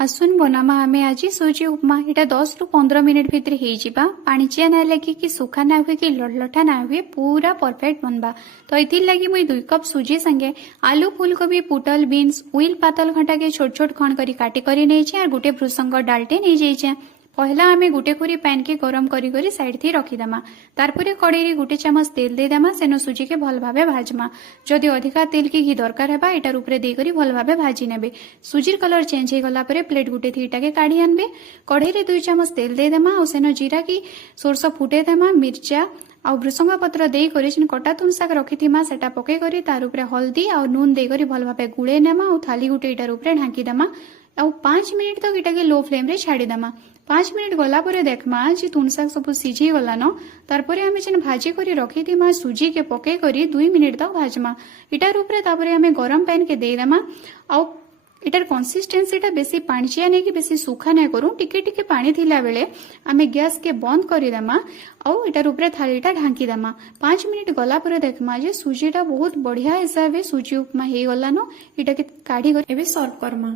आसुन बनामा आमे आज सूजी उपमा एटा 10 रु 15 मिनिट भितर हेजिबा पाणिचिया ना लगे कि सुखा ना हुए कि लटलटा ना हुए पूरा परफेक्ट बनबा। तो इथिर लगी मुई 2 कप सूजी संगे आलू फूलकोबी पुटल बीन्स उइल पातल घंटा के छोट छोट खंड करी काटी करी नै छै और गुटे भृसंग डालटे नै जाय छै। पहला आमे गुटे खोरी पैन के गरम करी करी साइड थी रखीदमा। तारपरे कड़ाई रे गुटे चामच तेल देदेमा सेनो सूजी के भल भाबे भाजमा। जदि अधिका तेल की घी दरकार हेबा एटार उपरे दे करी भल भाबे भाजी नेबे। सूजीर कलर चेंज हे गला परे प्लेट गुटे थी इटा के काढी आनबे। कड़ाई रे 2 चामच तेल देदेमा और सेनो जीरा की सोरस फुटे देमा मिर्चा आ भृसंग पत्र दे करी जिन कटा तुन शाक रखिथिमा सेटा पके करी तार उपरे हल्दी और नून दे करी भल भाबे गुळे नेमा और थाली गुटे इटार उपरे ढांकी देमा। और 5 मिनिट तक इटा के लो फ्लेम रे छाड़ी देमा। 5 मिनिट गला परे देखमा जे तुन शाक सब सिझी गला न तारपरे आमे जेन भाजी करी रखिथिमा सूजी के पके करी 2 मिनिट तक भाजमा। इटार उपरे तापरे आमे गरम पैन के दे देमा। और इटार कंसिस्टेंसीटा बेसी पाणिचिया नहीं कि बेसी सुखा नहीं करूँ टिके टिके पानी थिला बेले आमे गैस के बंद करी देमा और इटार उपरे थालीटा ढांकी देमा। 5 मिनिट गला परे देखमा जे सूजीटा बहुत बढ़िया हिसाब से सूजी उपमा हे गला न इटा के काढ़ी कर एबे सर्व करमा।